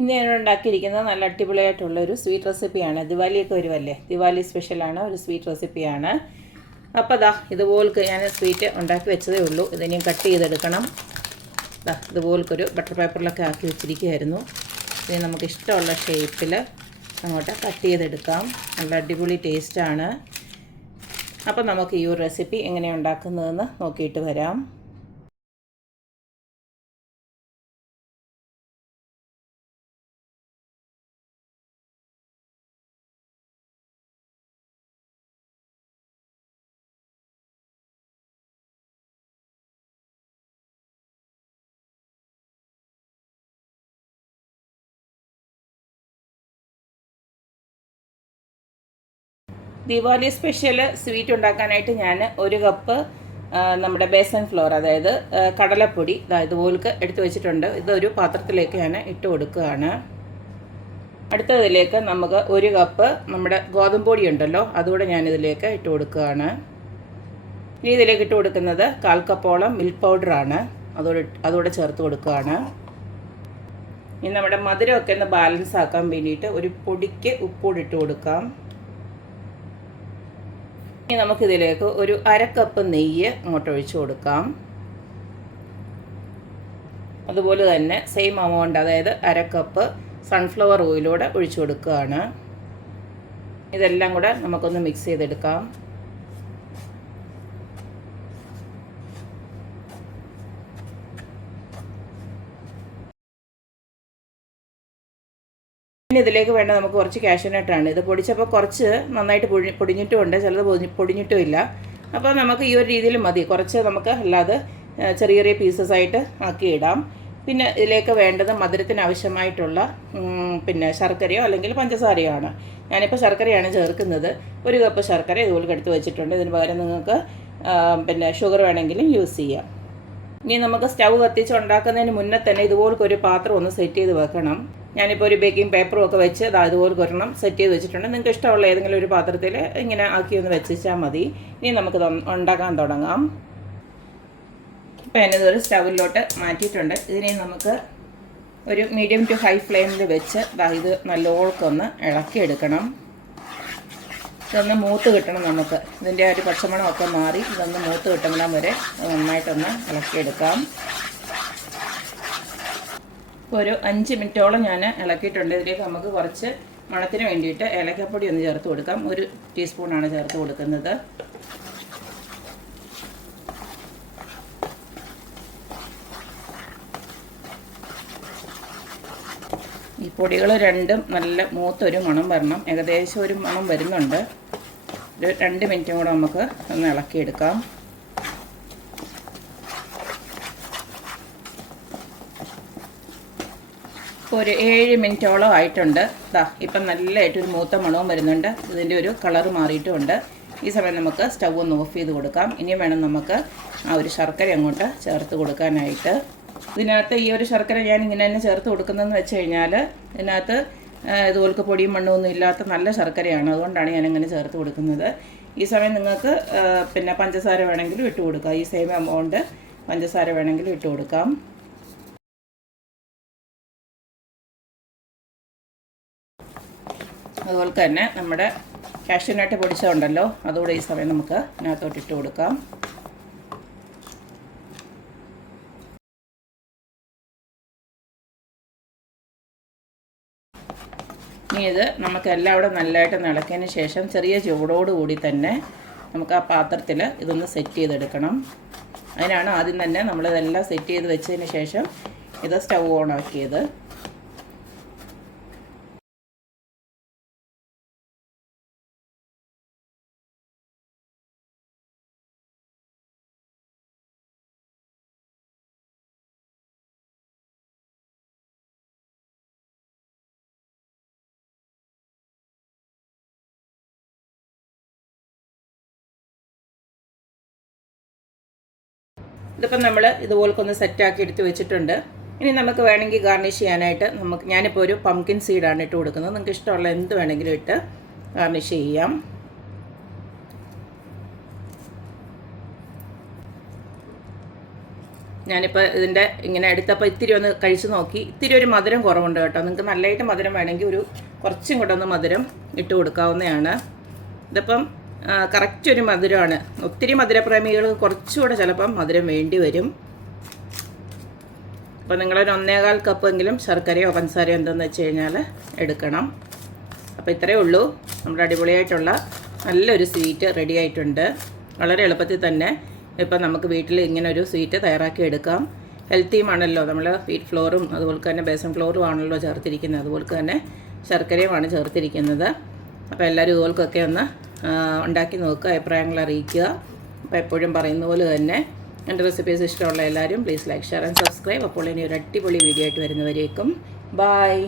ഇന്ന് ഞാൻ ഉണ്ടാക്കിയിരിക്കുന്നത് നല്ല അടിപൊളിയായിട്ടുള്ള ഒരു സ്വീറ്റ് റെസിപ്പിയാണ് ദിവാലിയൊക്കെ വരുമല്ലേ ദിവാലി സ്പെഷ്യലാണ് ഒരു സ്വീറ്റ് റെസിപ്പിയാണ് അപ്പോൾ ദാ ഇതുപോലൊക്കെ ഞാൻ സ്വീറ്റ് ഉണ്ടാക്കി വെച്ചതേ ഉള്ളൂ. ഇതിനെയും കട്ട് ചെയ്തെടുക്കണം. ദാ ഇതുപോലൊരു ബട്ടർ പേപ്പറിലൊക്കെ ആക്കി വെച്ചിരിക്കുകയായിരുന്നു. ഇനി നമുക്ക് ഇഷ്ടമുള്ള ഷേപ്പിൽ അങ്ങോട്ട് കട്ട് ചെയ്തെടുക്കാം. നല്ല അടിപൊളി ടേസ്റ്റാണ് അപ്പോൾ നമുക്ക് ഈ ഒരു റെസിപ്പി എങ്ങനെയാണ് ഉണ്ടാക്കുന്നതെന്ന് നോക്കിയിട്ട് വരാം. ദിവാലി സ്പെഷ്യൽ സ്വീറ്റ് ഉണ്ടാക്കാനായിട്ട് ഞാൻ ഒരു കപ്പ് നമ്മുടെ ബേസൻ ഫ്ലോർ അതായത് കടലപ്പൊടി ഇതുപോലൊക്കെ എടുത്തു വെച്ചിട്ടുണ്ട്. ഇതൊരു പാത്രത്തിലേക്ക് ഞാൻ ഇട്ട് കൊടുക്കുകയാണ്. അടുത്തതിലേക്ക് നമുക്ക് ഒരു കപ്പ് നമ്മുടെ ഗോതമ്പ് പൊടി ഉണ്ടല്ലോ അതുകൂടെ ഞാൻ ഇതിലേക്ക് ഇട്ട് കൊടുക്കുകയാണ്. ഇനി ഇതിലേക്ക് ഇട്ട് കൊടുക്കുന്നത് കാൽ കപ്പോളം മിൽക്ക് പൗഡറാണ് അതോടെ അതുകൂടെ ചേർത്ത് കൊടുക്കുകയാണ്. ഇനി നമ്മുടെ മധുരമൊക്കെ ഒന്ന് ബാലൻസ് ആക്കാൻ വേണ്ടിയിട്ട് ഒരു പൊടിക്ക് ഉപ്പൂടിട്ട് കൊടുക്കാം. ഇനി നമുക്കിതിലേക്ക് ഒരു അരക്കപ്പ് കപ്പ് നെയ്യ് അങ്ങോട്ട് ഒഴിച്ചു കൊടുക്കാം. അതുപോലെ തന്നെ സെയിം അമൗണ്ട് അതായത് അരക്കപ്പ് കപ്പ് സൺഫ്ലവർ ഓയിലൂടെ ഒഴിച്ചു കൊടുക്കുകയാണ്. ഇതെല്ലാം കൂടെ നമുക്കൊന്ന് മിക്സ് ചെയ്തെടുക്കാം. പിന്നെ ഇതിലേക്ക് വേണ്ട നമുക്ക് കുറച്ച് കാഷ്യൂനട്ടാണ് ഇത് പൊടിച്ചപ്പോൾ കുറച്ച് നന്നായിട്ട് പൊടി പൊടിഞ്ഞിട്ടുമുണ്ട്. ചിലത് പൊടി- പൊടിഞ്ഞിട്ടുമില്ല. അപ്പോൾ നമുക്ക് ഈ ഒരു രീതിയിൽ മതി. കുറച്ച് നമുക്ക് അല്ലാതെ ചെറിയ ചെറിയ പീസസ് ആയിട്ട് ആക്കി ഇടാം. പിന്നെ ഇതിലേക്ക് വേണ്ടത് മധുരത്തിന് ആവശ്യമായിട്ടുള്ള പിന്നെ ശർക്കരയോ അല്ലെങ്കിൽ പഞ്ചസാരയോ ആണ്. ഞാനിപ്പോൾ ശർക്കരയാണ് ചേർക്കുന്നത്. ഒരു കപ്പ് ശർക്കര ഇതുപോലെ എടുത്ത് വെച്ചിട്ടുണ്ട്. ഇതിന് പകരം നിങ്ങൾക്ക് പിന്നെ ഷുഗർ വേണമെങ്കിലും യൂസ് ചെയ്യാം. ഇനി നമുക്ക് സ്റ്റൗ കത്തിച്ച് ഉണ്ടാക്കുന്നതിന് മുന്നേ തന്നെ ഇതുപോലൊക്കെ ഒരു പാത്രം ഒന്ന് സെറ്റ് ചെയ്ത് വെക്കണം. ഞാനിപ്പോൾ ഒരു ബേക്കിംഗ് പേപ്പറും ഒക്കെ വെച്ച് അത് അതുപോലെ ഒരെണ്ണം സെറ്റ് ചെയ്ത് വെച്ചിട്ടുണ്ട്. നിങ്ങൾക്ക് ഇഷ്ടമുള്ള ഏതെങ്കിലും ഒരു പാത്രത്തിൽ ഇങ്ങനെ ആക്കി ഒന്ന് വെച്ചാൽ മതി. ഇനി നമുക്ക് ഉണ്ടാക്കാൻ തുടങ്ങാം. ഇപ്പം ഒരു സ്റ്റൗവിലോട്ട് മാറ്റിയിട്ടുണ്ട്. ഇതിനെ നമുക്ക് ഒരു മീഡിയം ടു ഹൈ ഫ്ലെയിമിൽ വെച്ച് ഇത് നല്ലോണക്കൊന്ന് ഇളക്കിയെടുക്കണം. ഇതൊന്ന് മൂത്ത് കിട്ടണം നമുക്ക്. ഇതിന്റെ ഒരു പച്ചമണമൊക്കെ മാറി ഇതൊന്ന് മൂത്ത് കിട്ടുന്നിടം വരെ നന്നായിട്ടൊന്ന് ഇളക്കിയെടുക്കാം. ഒരു അഞ്ച് മിനിറ്റോളം ഞാൻ ഇളക്കിയിട്ടുണ്ട്. ഇതിലേക്ക് നമുക്ക് കുറച്ച് മണത്തിന് വേണ്ടിയിട്ട് ഏലക്കപ്പൊടി ഒന്ന് ചേർത്ത് കൊടുക്കാം. ഒരു ടീസ്പൂണാണ് ചേർത്ത് കൊടുക്കുന്നത്. ഈ പൊടികൾ രണ്ടും നല്ല മൂത്തൊരു മണം വരണം. ഏകദേശം ഒരു മണം വരുന്നുണ്ട്. ഒരു രണ്ട് മിനിറ്റും കൂടെ നമുക്ക് ഒന്ന് ഇളക്കിയെടുക്കാം. ഇപ്പോൾ ഒരു ഏഴ് മിനിറ്റോളം ആയിട്ടുണ്ട്. ഇതാ ഇപ്പം നല്ലതായിട്ട് ഒരു മൂത്ത മണവും വരുന്നുണ്ട്. ഇതിന്റെ ഒരു കളറ് മാറിയിട്ടുമുണ്ട്. ഈ സമയം നമുക്ക് സ്റ്റൗ ഒന്ന് ഓഫ് ചെയ്ത് കൊടുക്കാം. ഇനിയും വേണം നമുക്ക് ആ ഒരു ശർക്കര അങ്ങോട്ട് ചേർത്ത് കൊടുക്കാനായിട്ട്. ഇതിനകത്ത് ഈ ഒരു ശർക്കര ഞാൻ ഇങ്ങനെ തന്നെ ചേർത്ത് കൊടുക്കുന്നതെന്ന് വെച്ച് കഴിഞ്ഞാൽ ഇതിനകത്ത് ഇതുപോലെ പൊടിയും മണ്ണും ഒന്നും ഇല്ലാത്ത നല്ല ശർക്കരയാണ്. അതുകൊണ്ടാണ് ഞാൻ ഇങ്ങനെ ചേർത്ത് കൊടുക്കുന്നത്. ഈ സമയം നിങ്ങൾക്ക് പിന്നെ പഞ്ചസാര വേണമെങ്കിലും ഇട്ട് കൊടുക്കാം. ഈ സെയിം എമൗണ്ട് പഞ്ചസാര വേണമെങ്കിലും ഇട്ട് കൊടുക്കാം. അതുപോലെ തന്നെ നമ്മുടെ കാഷ്യൂനട്ട് പൊടിച്ചതുണ്ടല്ലോ അതുകൂടെ ഈ സമയം നമുക്ക് ഇതിനകത്തോട്ട് ഇട്ട് കൊടുക്കാം. ഇനി ഇത് നമുക്ക് എല്ലാം കൂടെ നല്ലതായിട്ട് നിളക്കിയതിന് ശേഷം ചെറിയ ചൂടോടുകൂടി തന്നെ നമുക്ക് ആ പാത്രത്തിൽ ഇതൊന്ന് സെറ്റ് ചെയ്തെടുക്കണം. അതിനാണ് ആദ്യം തന്നെ നമ്മളിതെല്ലാം സെറ്റ് ചെയ്ത് വെച്ചതിന് ശേഷം ഇത് സ്റ്റൗ ഓൺ ആക്കിയത്. ഇതിപ്പം നമ്മൾ ഇതുപോലൊക്കെ ഒന്ന് സെറ്റാക്കി എടുത്ത് വെച്ചിട്ടുണ്ട്. ഇനി നമുക്ക് വേണമെങ്കിൽ ഗാർണിഷ് ചെയ്യാനായിട്ട് നമുക്ക് ഞാനിപ്പോൾ ഒരു പംകിൻ സീഡാണ് ഇട്ട് കൊടുക്കുന്നത്. നിങ്ങൾക്ക് ഇഷ്ടമുള്ള എന്ത് വേണമെങ്കിലും ഇട്ട് ഗാർണിഷ് ചെയ്യാം. ഞാനിപ്പോൾ ഇതിന്റെ ഇങ്ങനെ എടുത്തപ്പോൾ ഇത്തിരി ഒന്ന് കഴിച്ച് നോക്കി. ഇത്തിരി ഒരു മധുരം കുറവുണ്ട് കേട്ടോ. നിങ്ങൾക്ക് നല്ലതായിട്ട് മധുരം വേണമെങ്കിൽ ഒരു കുറച്ചും കൂടെ ഒന്ന് മധുരം ഇട്ട് കൊടുക്കാവുന്നതാണ്. ഇതിപ്പം കറക്റ്റ് ഒരു മധുരമാണ്. ഒത്തിരി മധുരപ്രേമികൾ കുറച്ചുകൂടെ ചിലപ്പം മധുരം വേണ്ടി വരും. അപ്പോൾ നിങ്ങളൊരു ഒന്നേകാൽ കപ്പെങ്കിലും ശർക്കരയോ പഞ്ചസാരയോ എന്തെന്ന് വെച്ച് കഴിഞ്ഞാൽ എടുക്കണം. അപ്പോൾ ഇത്രയേ ഉള്ളൂ. നമ്മുടെ അടിപൊളിയായിട്ടുള്ള നല്ലൊരു സ്വീറ്റ് റെഡി ആയിട്ടുണ്ട്. വളരെ എളുപ്പത്തിൽ തന്നെ ഇപ്പം നമുക്ക് വീട്ടിൽ ഇങ്ങനെ ഒരു സ്വീറ്റ് തയ്യാറാക്കി എടുക്കാം. ഹെൽത്തിയുമാണല്ലോ നമ്മൾ വീറ്റ് ഫ്ലോറും അതുപോലെ തന്നെ ബേസൺ ഫ്ലോറും ആണല്ലോ ചേർത്തിരിക്കുന്നത്. അതുപോലെ തന്നെ ശർക്കരയുമാണ് ചേർത്തിരിക്കുന്നത്. അപ്പോൾ എല്ലാവരും ഇതുപോലെക്കൊക്കെ ഒന്ന് ഉണ്ടാക്കി നോക്കുക അഭിപ്രായങ്ങൾ അറിയിക്കുക. അപ്പോൾ എപ്പോഴും പറയുന്ന പോലെ തന്നെ എന്റെ റെസിപ്പീസ് ഇഷ്ടമുള്ള എല്ലാവരും please like share and subscribe അപ്പോൾ ഇനി ഒരു അടിപൊളി വീഡിയോ ആയിട്ട് വരുന്നവരേക്കും. ബായ്